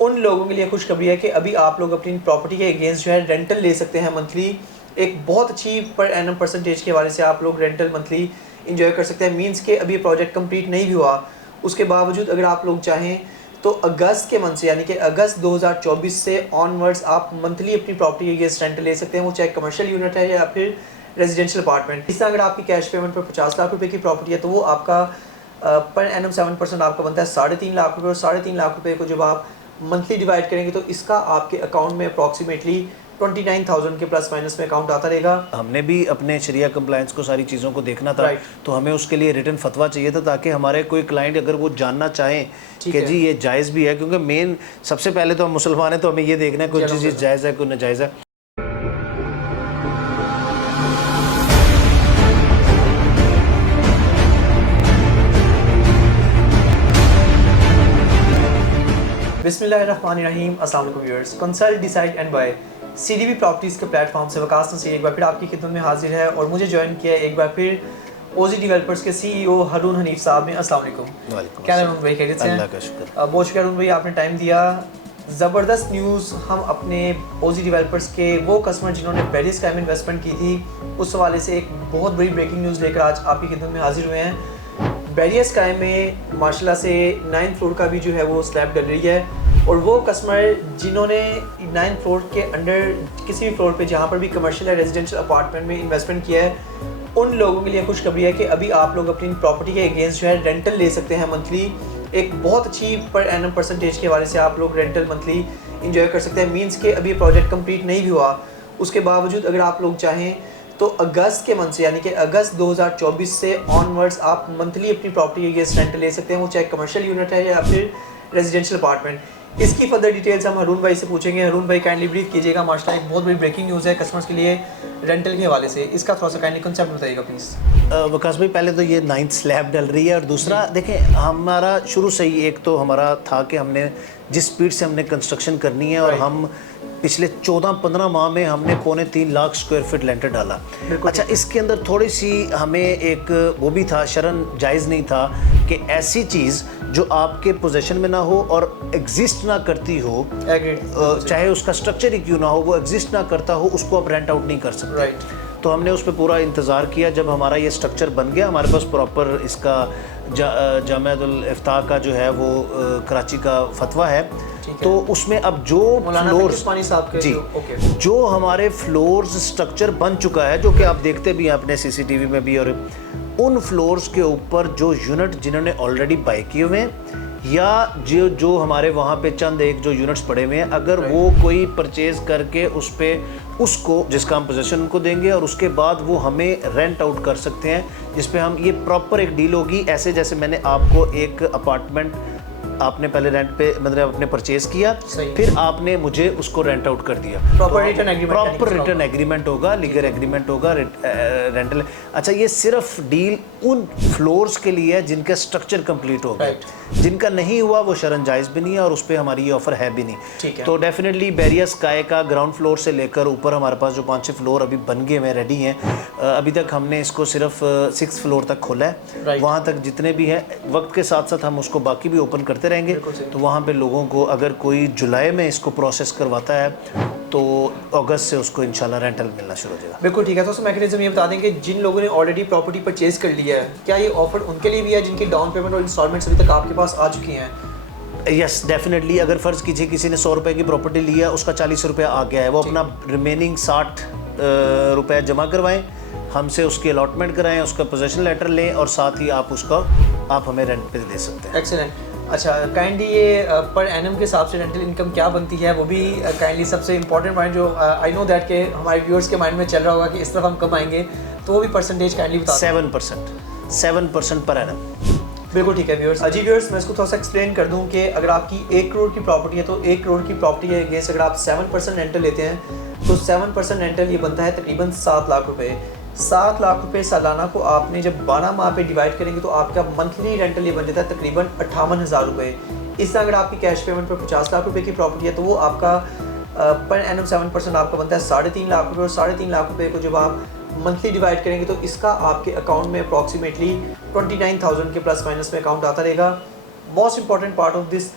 उन लोगों के लिए खुशखबरी है कि अभी आप लोग अपनी प्रॉपर्टी के अगेंस्ट जो है रेंटल ले सकते हैं मंथली। एक बहुत अच्छी पर एनम परसेंटेज के हवाले से आप लोग रेंटल मंथली इंजॉय कर सकते हैं। मींस के अभी प्रोजेक्ट कंप्लीट नहीं भी हुआ, उसके बावजूद अगर आप लोग चाहें तो अगस्त के मंथ से यानी कि अगस्त 2024 से ऑनवर्ड्स आप मंथली अपनी प्रॉपर्टी के अगेंस्ट रेंटल ले सकते हैं, वो चाहे कमर्शियल यूनिट है या फिर रेजिडेंशियल अपार्टमेंट। इस तरह अगर आपकी कैश पेमेंट पर 50 लाख रुपए की प्रॉपर्टी है तो वो आपका पर एनम 7% आपका बनता है 3.5 लाख रुपए, और 3.5 लाख रुपए को जब आप मंथली डिवाइड करेंगे तो इसका आपके अकाउंट में अप्रॉक्सीमेटली 29,000 के प्लस माइनस में अकाउंट आता रहेगा। हमने भी अपने शरिया कंप्लायंस को सारी चीज़ों को देखना था, तो हमें उसके लिए रिटन फतवा चाहिए था ताकि हमारे कोई क्लाइंट अगर वो जानना चाहें कि जी ये जायज़ भी है, क्योंकि मेन सबसे पहले तो हम मुसलमान हैं तो हमें ये देखना है कोई चीज़ जायज़ है कोई नाजायज़ है। बिस्मिल्लाहिर्रहमानिर्रहीम, अस्सलाम वालेकुम viewers. Consult decide and by CDV properties के प्लेटफॉर्म से वकास नसीर एक बार फिर आपकी खिदमत में हाजिर है और मुझे ज्वाइन किया है एक बार फिर ओजी डेवलपर्स के सीईओ हारून हनीफ साहब ने। अस्सलाम वालेकुम। क्या हारून भाई, खैरियत से हैं? अल्लाह का शुक्र। बहुत शुक्रिया हारून भाई, आपने टाइम दिया। ज़बरदस्त न्यूज़ हम अपने ओजी डेवलपर्स के वो कस्टमर जिन्होंने बैरियर स्काई में इन्वेस्टमेंट की थी उस हवाले से एक बहुत बड़ी ब्रेकिंग न्यूज़ लेकर आज आपकी खिदमत में हाजिर हुए हैं। बैरियर स्काई में माशाल्लाह से 9th फ्लोर का भी जो है वो स्लैब डल रही है, और वो कस्टमर जिन्होंने 9th फ्लोर के अंडर किसी भी फ्लोर पे जहाँ पर भी कमर्शियल या रेजिडेंशियल अपार्टमेंट में इन्वेस्टमेंट किया है, उन लोगों के लिए खुशखबरी है कि अभी आप लोग अपनी प्रॉपर्टी के अगेंस्ट जो है रेंटल ले सकते हैं मंथली। एक बहुत अच्छी पर एनम परसेंटेज के हवाले से आप लोग रेंटल मंथली इंजॉय कर सकते हैं। मींस के अभी प्रोजेक्ट कंप्लीट नहीं भी हुआ, उसके बावजूद अगर आप लोग चाहें तो अगस्त के मंथ से यानी कि अगस्त 2024 से ऑनवर्ड्स आप मंथली अपनी प्रॉपर्टी के अगेंस्ट रेंटल ले सकते हैं, वो चाहे कमर्शियल यूनिट है या फिर रेजिडेंशियल अपार्टमेंट। इसकी फर्दर डिटेल्स हम हारून भाई से पूछेंगे। हारून भाई काइंडली ब्रीफ कीजिएगा, माशाल्लाह एक बहुत बड़ी ब्रेकिंग न्यूज़ है कस्टमर्स के लिए रेंटल के हवाले से, इसका थोड़ा सा काइंडली कंसेप्ट बताइएगा प्लीज़। वकास भाई, पहले तो ये 9th स्लैब डल रही है, और दूसरा देखें हमारा शुरू से ही एक तो हमारा था कि हमने जिस स्पीड से हमने कंस्ट्रक्शन करनी है, और हम पिछले 14-15 माह में हमने 2.25 लाख स्क्वायर फीट लेंटर डाला। अच्छा, इसके अंदर थोड़ी सी हमें एक वो भी था, शरन जायज़ नहीं था कि ऐसी चीज़ जो आपके पोजीशन में ना हो और एग्जिस्ट ना करती हो, चाहे उसका स्ट्रक्चर ही क्यों ना हो, वो एग्जिस्ट ना करता हो, उसको आप रेंट आउट नहीं कर सकते। तो हमने उस पर पूरा इंतज़ार किया। जब हमारा ये स्ट्रक्चर बन गया, हमारे पास प्रॉपर इसका जामियातुल इफ्ता का जो है वो कराची का फतवा है, तो उसमें अब जो फ्लोर्स जी जो हमारे फ्लोर्स स्ट्रक्चर बन चुका है, जो कि आप देखते भी हैं अपने सीसीटीवी में भी, और उन फ्लोर्स के ऊपर जो यूनिट जिन्होंने ऑलरेडी बाय किए हुए हैं या जो हमारे वहाँ पे चंद एक जो यूनिट्स पड़े हुए हैं, अगर वो कोई परचेज़ करके उस पर उसको जिसका हम पोजीशन उनको देंगे और उसके बाद वो हमें रेंट आउट कर सकते हैं, जिस पे हम ये प्रॉपर एक डील होगी। ऐसे जैसे मैंने आपको एक अपार्टमेंट आपने पहले रेंट पे मतलब आपने परचेज किया, फिर आपने मुझे उसको रेंट आउट कर दिया, प्रॉपर रिटर्न एग्रीमेंट होगा, लीगल एग्रीमेंट होगा, रेंटल। अच्छा, ये सिर्फ डील उन फ्लोर्स के लिए है जिनका स्ट्रक्चर कंप्लीट हो गया, जिनका नहीं हुआ वो शरन जायज़ भी नहीं है और उस पर हमारी ये ऑफर है भी नहीं। तो डेफिनेटली बैरियर स्काई का ग्राउंड फ्लोर से लेकर ऊपर हमारे पास जो 5-6 फ्लोर अभी बन गए हुए रेडी हैं, अभी तक हमने इसको सिर्फ 6th फ्लोर तक खोला है। वहाँ तक जितने भी हैं, वक्त के साथ साथ हम उसको बाकी भी ओपन करते रहेंगे। तो वहाँ पे लोगों को अगर कोई जुलाई में इसको प्रोसेस करवाता है तो अगस्त से उसको इंशाल्लाह रेंटल मिलना शुरू हो जाएगा। बिल्कुल ठीक है। तो उसमें मैकेनिज्म ये बता दें कि जिन लोगों ने ऑलरेडी प्रॉपर्टी परचेज कर लिया है, क्या ये ऑफर उनके लिए भी है जिनकी डाउन पेमेंट और इंस्टॉलमेंट्स अभी तक आपके पास आ चुकी हैं? Yes, definitely. अगर फ़र्ज़ कीजिए किसी ने 100 रुपये की प्रॉपर्टी लिया, उसका 40 रुपया आ गया है, वो अपना रिमेनिंग 60 रुपया जमा करवाएं, हमसे उसकी अलॉटमेंट कराएं, उसका पोजेशन लेटर लें और साथ ही आप हमें रेंट पे दे सकते हैं। एक्सीलेंट। अच्छा, काइंडली ये पर एनम के हिसाब से रेंटल इनकम क्या बनती है, वो भी काइंडली सबसे इंपॉर्टेंट पॉइंट जो आई नो दैट के हमारे व्यूअर्स के माइंड में चल रहा होगा कि इस तरफ हम कब आएंगे, तो वो भी परसेंटेज काइंडली बता। 7% पर एनम। बिल्कुल ठीक है व्यूअर्स। अजी व्यूअर्स, मैं इसको थोड़ा सा एक्सप्लेन कर दूं कि अगर आपकी 1 करोड़ की प्रॉपर्टी है तो 1 करोड़ की प्रॉपर्टी के अगेंस्ट अगर आप 7% रेंटल लेते हैं तो 7% रेंटल ये बनता है तकरीबन 7 लाख रुपए। 7 लाख रुपए सालाना को आपने जब 12 माह पे डिवाइड करेंगे तो आपका मंथली रेंटल ये बन जाता है तकरीबन 58,000 रुपये। इस तरह अगर आपकी कैश पेमेंट पर 50 लाख रुपए की प्रॉपर्टी है तो वो आपका पर एनम 7% आपका बनता है 3.5 लाख रुपये, और 3.5 लाख रुपये को जब आप मंथली डिवाइड करेंगे तो इसका आपके अकाउंट में अप्रॉक्सीमेटली 29,000 के प्लस माइनस में अकाउंट आता रहेगा। Most important part of this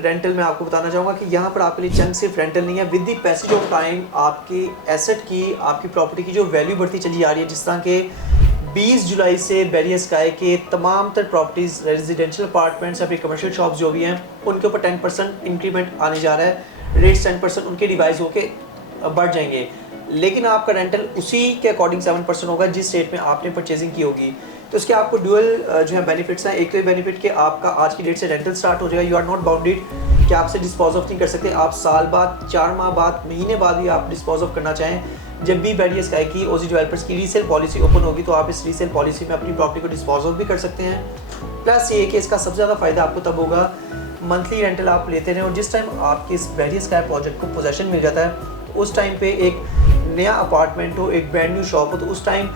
rental में आपको बताना चाहूँगा कि यहाँ पर आपके लिए चंक सिर्फ रेंटल नहीं है, with the passage of time आपकी एसेट की, आपकी प्रॉपर्टी की जो वैल्यू बढ़ती चली आ रही है। जिस तरह के 20 जुलाई से बैरियर स्काई के तमाम तर प्रॉपर्टीज़, रेजिडेंशियल अपार्टमेंट्स या फिर कमर्शियल शॉप्स जो भी हैं, उनके ऊपर 10% इंक्रीमेंट आने जा रहा है। रेट्स 10% उनके रिवाइज होके बढ़ जाएंगे, लेकिन आपका रेंटल उसी के अकॉर्डिंग 7% होगा जिस रेट में आपने परचेजिंग की होगी। तो इसके आपको ड्यूअल जो है बेनिफिट्स हैं। एक तो ये बेनिफिट कि आपका आज की डेट से रेंटल स्टार्ट हो जाएगा, यू आर नॉट बाउंडेड कि आपसे डिस्पोज ऑफ नहीं कर सकते। आप साल बाद, 4 माह बाद, महीने बाद भी आप डिस्पोज ऑफ करना चाहें, जब भी बैरियर स्काई की ओजी डेवलपर्स की रीसेल पॉलिसी ओपन होगी तो आप इस रीसेल पॉलिसी में अपनी प्रॉपर्टी को डिस्पोज ऑफ भी कर सकते हैं। प्लस ये कि इसका सबसे ज़्यादा फ़ायदा आपको तब होगा मंथली रेंटल आप लेते रहें, और जिस टाइम आपके इस बैरियर स्काई प्रोजेक्ट को पोजेशन मिल जाता है उस टाइम पे एक नया अपार्टमेंट हो, एक ब्रांड न्यू शॉप हो, तो उस टाइम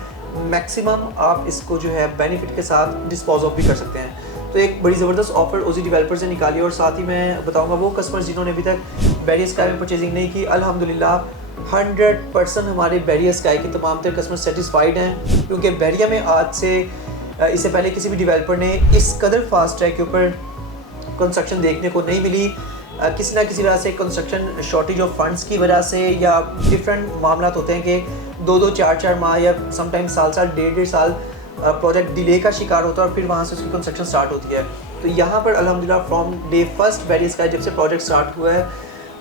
मैक्सिमम आप इसको जो है बेनिफिट के साथ डिस्पोज ऑफ भी कर सकते हैं। तो एक बड़ी ज़बरदस्त ऑफर ओजी डेवलपर्स ने निकाली है। और साथ ही मैं बताऊंगा वो कस्टमर्स जिन्होंने अभी तक बैरियर स्काई में परचेजिंग नहीं की, अल्हम्दुलिल्लाह 100% हमारे बैरियर स्काई के तमाम तर कस्टमर सेटिस्फाइड हैं, क्योंकि बैरियर में आज से इससे पहले किसी भी डेवलपर ने इस कदर फास्ट ट्रैक के ऊपर कंस्ट्रक्शन देखने को नहीं मिली। किसी ना किसी वजह से कंस्ट्रक्शन शॉर्टेज ऑफ फंड्स की वजह से या डिफरेंट मामला होते हैं कि 2-2, 4-4 माह या समटाइम्स साल-साल, 1.5-1.5 साल प्रोजेक्ट डिले का शिकार होता है और फिर वहाँ से उसकी कंस्ट्रक्शन स्टार्ट होती है। तो यहाँ पर अल्हम्दुलिल्लाह from day first barrier sky जब से प्रोजेक्ट स्टार्ट हुआ है,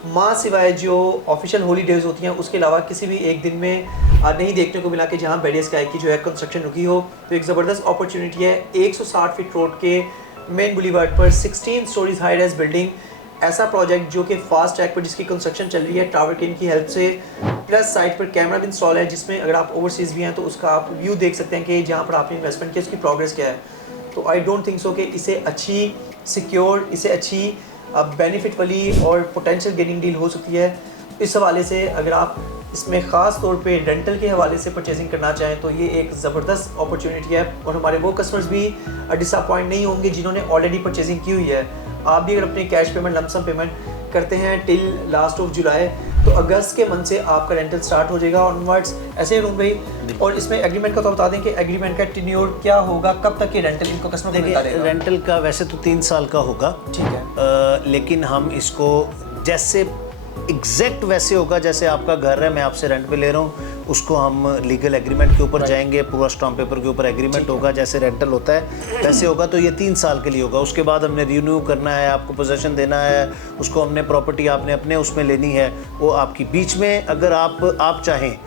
माँ सिवाय जो ऑफिशियल हॉलीडेज़ होती हैं उसके अलावा किसी भी एक दिन में नहीं देखने को मिला कि जहाँ बैरियर स्काई की जो है कंस्ट्रक्शन रुकी हो। तो एक ज़बरदस्त अपॉर्चुनिटी है। 160 फीट रोड के मेन बुलीवार्ड पर 16 स्टोरीज हाई राइज बिल्डिंग, ऐसा प्रोजेक्ट जो कि फास्ट ट्रैक पर जिसकी कंस्ट्रक्शन चल रही है टावर क्रेन की हेल्प से, प्लस साइट पर कैमरा भी इंस्टॉल है जिसमें अगर आप ओवरसीज़ भी हैं तो उसका आप व्यू देख सकते हैं कि जहाँ पर आपने इन्वेस्टमेंट किया उसकी प्रोग्रेस क्या है। तो आई डोंट थिंक सो कि इसे अच्छी सिक्योर, इसे अच्छी बेनिफिट वाली और पोटेंशियल गेनिंग डील हो सकती है। इस हवाले से अगर आप इसमें ख़ास तौर पे रेंटल के हवाले से परचेजिंग करना चाहें तो ये एक ज़बरदस्त अपॉर्चुनिटी है, और हमारे वो कस्टमर्स भी डिसअपॉइंट नहीं होंगे जिन्होंने ऑलरेडी परचेजिंग की हुई है। आप भी अगर अपनी कैश पेमेंट, लमसम पेमेंट करते हैं टिल लास्ट ऑफ जुलाई, तो अगस्त के मंथ से आपका रेंटल स्टार्ट हो जाएगा ऑनवर्ड्स। ऐसे ही रूम भाई, और इसमें एग्रीमेंट का तो बता दें कि एग्रीमेंट का टेन्योर क्या होगा, कब तक ये रेंटल इनको कस्टमर को मिलता रहेगा? रेंटल का वैसे तो 3 साल का होगा, ठीक है, लेकिन हम इसको जैसे एग्जैक्ट वैसे होगा जैसे आपका घर है, मैं आपसे रेंट पे ले रहा हूँ, उसको हम लीगल एग्रीमेंट के ऊपर जाएंगे, पूरा स्टाम्प पेपर के ऊपर एग्रीमेंट होगा, जैसे रेंटल होता है वैसे होगा। तो ये 3 साल के लिए होगा। उसके बाद हमने रिन्यू करना है, आपको पोजेशन देना है, उसको हमने प्रॉपर्टी आपने अपने उसमें लेनी है, वो आपकी बीच में अगर आप चाहें,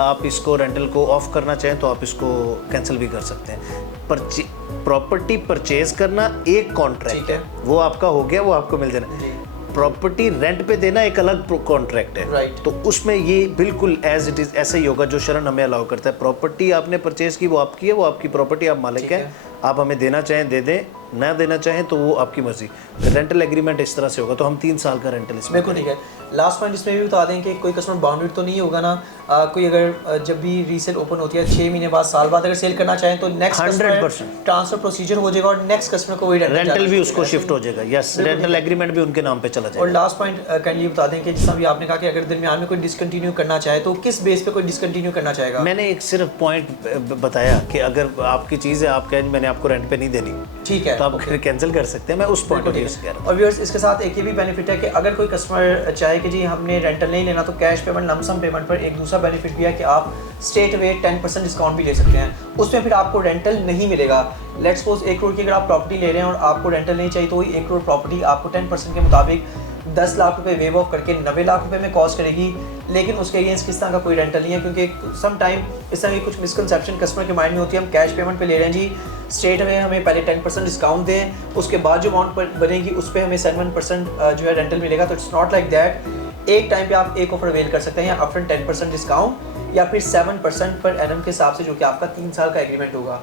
आप इसको रेंटल को ऑफ करना चाहें तो आप इसको कैंसिल भी कर सकते हैं। प्रॉपर्टी परचेज करना एक कॉन्ट्रैक्ट है, वो आपका हो गया, वो आपको मिल जाना। प्रॉपर्टी रेंट पे देना एक अलग कॉन्ट्रैक्ट है, राइट। तो उसमें ये बिल्कुल एज इट इज़ ऐसा ही होगा जो शरण हमें अलाउ करता है। प्रॉपर्टी आपने परचेज की, वो आपकी है, वो आपकी प्रॉपर्टी, आप मालिक हैं, आप हमें देना चाहें दे दें, ना देना चाहें तो वो आपकी मर्जी। रेंटल एग्रीमेंट इस तरह से होगा, तो हम 3 साल का रेंटल इसमें। बिल्कुल ठीक है। लास्ट पॉइंट इसमें भी बता दें कि कोई कस्टमर बाउंडेड तो नहीं होगा ना, कोई अगर जब भी रीसेल ओपन होती है 6 महीने बाद, साल बाद अगर सेल करना चाहें तो नेक्स्ट 100% ट्रांसफर प्रोसीजर हो जाएगा और नेक्स्ट कस्टमर को वही रेंटल भी उसको शिफ्ट हो जाएगा। यस, रेंटल एग्रीमेंट भी उनके नाम पे चला जाएगा। और लास्ट पॉइंट काइंडली बता दें कि जिस भी आपने कहा कि अगर दरमियान में कोई डिसकंटिन्यू करना चाहे तो किस बेस पे कोई डिसकंटिन्यू करना चाहेगा? मैंने एक सिर्फ पॉइंट बताया कि अगर आपकी चीज़ है, आप कहें मैंने आपको रेंट पे नहीं देनी, ठीक है, तो आप कैंसिल कर सकते हैं। मैं उस पॉइंट ऑफ व्यू से कह रहा हूं। और व्यूअर्स इसके साथ एक ये भी बेनिफिट है कि अगर कोई कस्टमर चाहे कि जी हमने रेंटल नहीं लेना, तो कैश पेमेंट, लमसम पेमेंट पर एक दूसरा बेनिफिट भी है कि आप स्ट्रेट अवे 10% डिस्काउंट भी ले सकते हैं। उसमें फिर आपको रेंटल नहीं मिलेगा। लेट्स सपोज 1 करोड़ की अगर आप प्रॉपर्टी ले रहे हैं और आपको रेंटल नहीं चाहिए, तो वही 1 करोड़ प्रॉपर्टी आपको 10% के मुताबिक 10 लाख रुपए वेव ऑफ करके 90 लाख रुपए में कॉस्ट करेगी, लेकिन उसके अगेंस्ट किस तरह का कोई रेंटल नहीं है, क्योंकि सम टाइम इस तरह की कुछ मिसकंसेप्शन कस्टमर के माइंड में होती है। हम कैश पेमेंट पे ले रहे हैं जी, स्ट्रेट में हमें पहले 10% डिस्काउंट दें, उसके बाद जो अमाउंट बनेगी उस पर हमें 7% जो है रेंटल मिलेगा। तो इट्स नॉट लाइक दैट। एक टाइम पे आप एक ऑफर अवेल कर सकते हैं, या अपफ्रंट 10% डिस्काउंट या फिर 7% पर एनम के हिसाब से, जो कि आपका 3 साल का एग्रीमेंट होगा।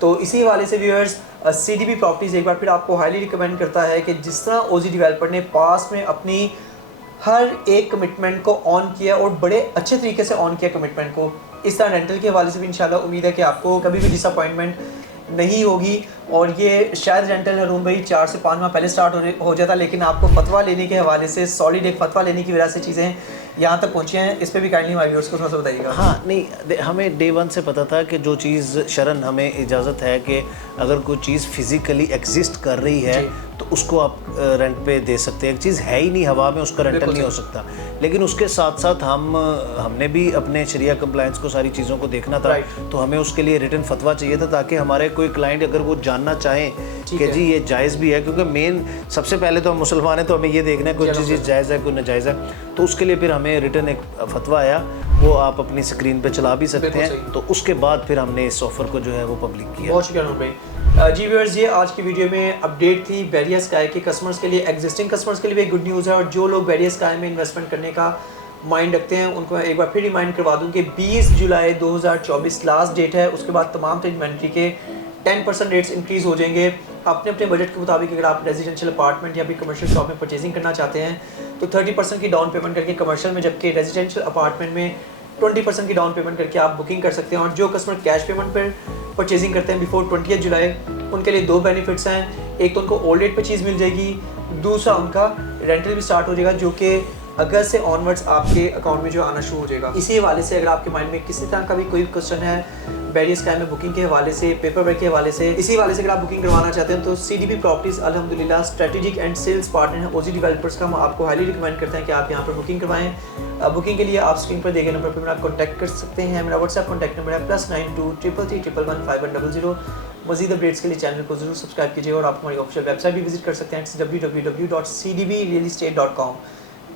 तो इसी हवाले से व्यूअर्स सीडीबी प्रॉपर्टीज़ एक बार फिर आपको हाईली रिकमेंड करता है कि जिस तरह ओजी डेवलपर ने पास में अपनी हर एक कमिटमेंट को ऑन किया और बड़े अच्छे तरीके से ऑन किया कमिटमेंट को, इस तरह रेंटल के हवाले से भी इंशाल्लाह उम्मीद है कि आपको कभी भी डिसअपॉइंटमेंट नहीं होगी। और ये शायद रेंटल रूम भाई 4 से 5 माह पहले स्टार्ट हो जाता, लेकिन आपको फतवा लेने के हवाले से सॉलिड एक फतवा लेने की वजह से चीज़ें यहाँ तक पहुँची हैं। इस पर भी काइंडली हमारे व्यूअर्स को थोड़ा सा बताइएगा। हाँ नहीं, हमें डे वन से पता था कि जो चीज़ शरन हमें इजाज़त है कि अगर कोई चीज़ फिज़िकली एग्जिस्ट कर रही है तो उसको आप रेंट पे दे सकते हैं। एक चीज़ है ही नहीं हवा में, उसका रेंटल नहीं हो सकता। लेकिन उसके साथ साथ हमने भी अपने शरिया कंप्लायंस को सारी चीज़ों को देखना था, तो हमें उसके लिए रिटन फतवा चाहिए था ताकि हमारे कोई क्लाइंट अगर वो जानना चाहें कि जी ये जायज़ भी है, क्योंकि मेन सबसे पहले तो हम मुसलमान हैं तो हमें ये देखना है कोई चीज़ जायज़ है कोई नाजायज़ है। तो उसके लिए फिर हमें रिटन एक फतवा आया, वो आप अपनी स्क्रीन पे चला भी सकते हैं। तो उसके बाद फिर हमने इस ऑफ़र को जो है वो पब्लिक किया। बहुत शुक्रिया नूर भाई। जी व्यूअर्स, ये आज की वीडियो में अपडेट थी बैरियर स्काई के कस्टमर्स के लिए। एग्जिस्टिंग कस्टमर्स के लिए भी एक गुड न्यूज़ है, और जो लोग बैरियर स्काई में इन्वेस्टमेंट करने का माइंड रखते हैं उनको एक बार फिर रिमाइंड करवा दूं कि 20 जुलाई 2024 लास्ट डेट है। उसके बाद तमाम इन्वेंट्री के 10% रेट्स इंक्रीज़ हो जाएंगे। अपने अपने बजट के मुताबिक अगर आप रेजिडेंशियल अपार्टमेंट या फिर कमर्शियल शॉप में परचेजिंग करना चाहते हैं तो 30% की डाउन पेमेंट करके कमर्शियल में, जबकि रेजिडेंशियल अपार्टमेंट में 20% की डाउन पेमेंट करके आप बुकिंग कर सकते हैं। और जो कस्टमर कैश पेमेंट पर परचेजिंग करते हैं बिफोर 20 जुलाई, उनके लिए 2 बेनिफिट्स हैं। एक तो उनको ओल्ड रेट पे चीज़ मिल जाएगी, दूसरा उनका रेंटल भी स्टार्ट हो जाएगा जो कि अगस्त से ऑनवर्ड्स आपके अकाउंट में जो आना शुरू हो जाएगा। इसी हवाले से अगर आपके माइंड में किसी तरह का भी कोई क्वेश्चन है बैरियर स्काई में बुकिंग के हवाले से, पेपर वर्क के हवाले से, इसी हवाले से अगर आप बुकिंग करवाना चाहते हैं तो CDB प्रॉपर्टीज़ अल्हम्दुलिल्लाह स्ट्रेटेजिक एंड सेल्स पार्टनर है ओजी डेवलपर्स का। हम आपको हाईली रिकमेंड करते हैं कि आप यहाँ पर बुकिंग करवाएं। बुकिंग के लिए आप स्क्रीन पर देखे नंबर पर मेरा कॉन्टैक्ट कर सकते हैं। मेरा व्हाट्सएप कॉन्टैक्ट नंबर है +92 333 111 5100। मज़ीद अपडेट्स के लिए चैनल को जरूर सब्सक्राइब कीजिए, और आप हमारी ऑफिशियल वेबसाइट भी विजिट कर सकते हैं www.cdbrealestate.com।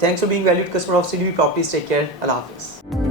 Thanks for being valued customer of CDB Properties. Take care. Allah Hafiz.